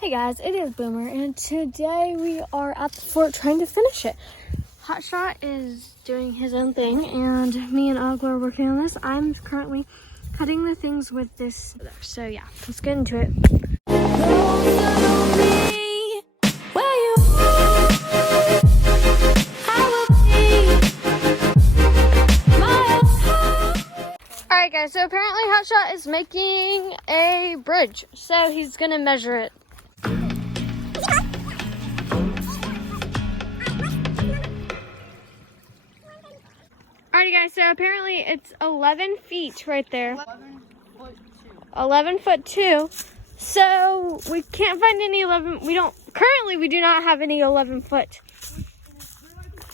Hey guys, it is Boomer, and today we are at the fort trying to finish it. Hotshot is doing his own thing, and me and Agla are working on this. I'm currently cutting the things with this. So yeah, let's get into it. Alright guys, so apparently Hotshot is making a bridge, so he's gonna measure it. Alrighty guys, so apparently it's 11 feet right there. 11 foot 2. So we can't find any 11, we do not have any 11 foot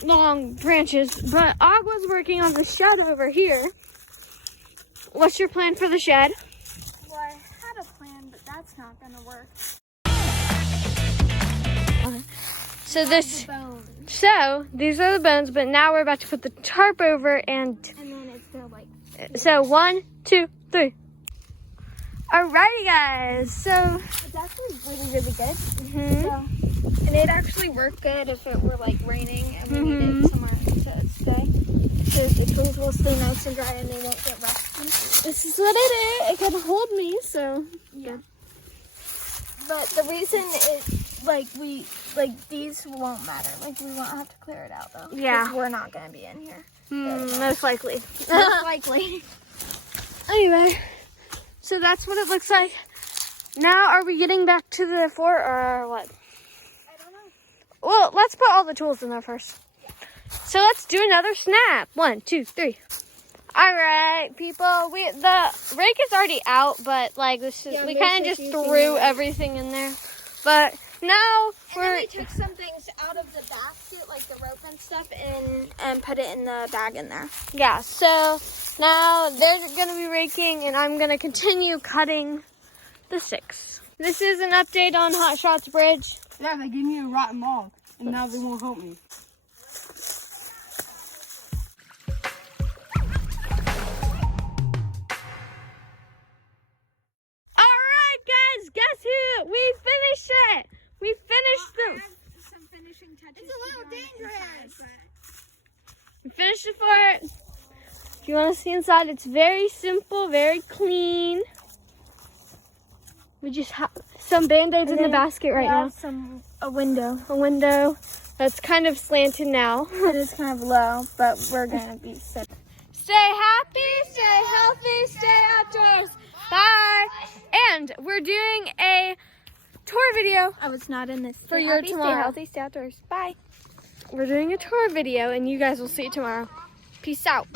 long branches, but Agla's working on the shed over here. What's your plan for the shed? Well, I had a plan, but that's not gonna work. So these are the bones, but now we're about to put the tarp over and then it's gonna like. So 1, 2, 3. Alrighty guys, so It's actually really good. mm-hmm. And it'd actually work good if it were like raining and we needed somewhere to stay. Because the tools will stay nice and dry and they won't get rusty. This is what it is. It can hold me, so yeah. But the reason these won't matter. Like we won't have to clear it out though. Yeah. Because we're not gonna be in here. Most likely. Most likely. Anyway, so that's what it looks like. Now, are we getting back to the fort or what? I don't know. Well, let's put all the tools in there first. So let's do another snap. 1, 2, 3. All right, people. The rake is already out, but like this is we kind of just threw everything in there. But now we took some things out of the basket, like the rope and stuff, and put it in the bag in there. Yeah. So now they're gonna be raking, and I'm gonna continue cutting the 6. This is an update on Hotshot's bridge. Yeah, they gave me a rotten log, and now they won't help me. Guess who? We finished it. We finished Some finishing touches. It's a little dangerous. We finished the fort. If you want to see inside, it's very simple, very clean. We just have some band-aids in the basket right now. A window. A window that's kind of slanted now. It is kind of low, but we're gonna be set. Stay happy, stay healthy, stay outdoors. Bye. And we're doing a tour video. I was not in this. For your tomorrow. Stay healthy, stay outdoors. Bye. We're doing a tour video, and you guys will see it tomorrow. Peace out.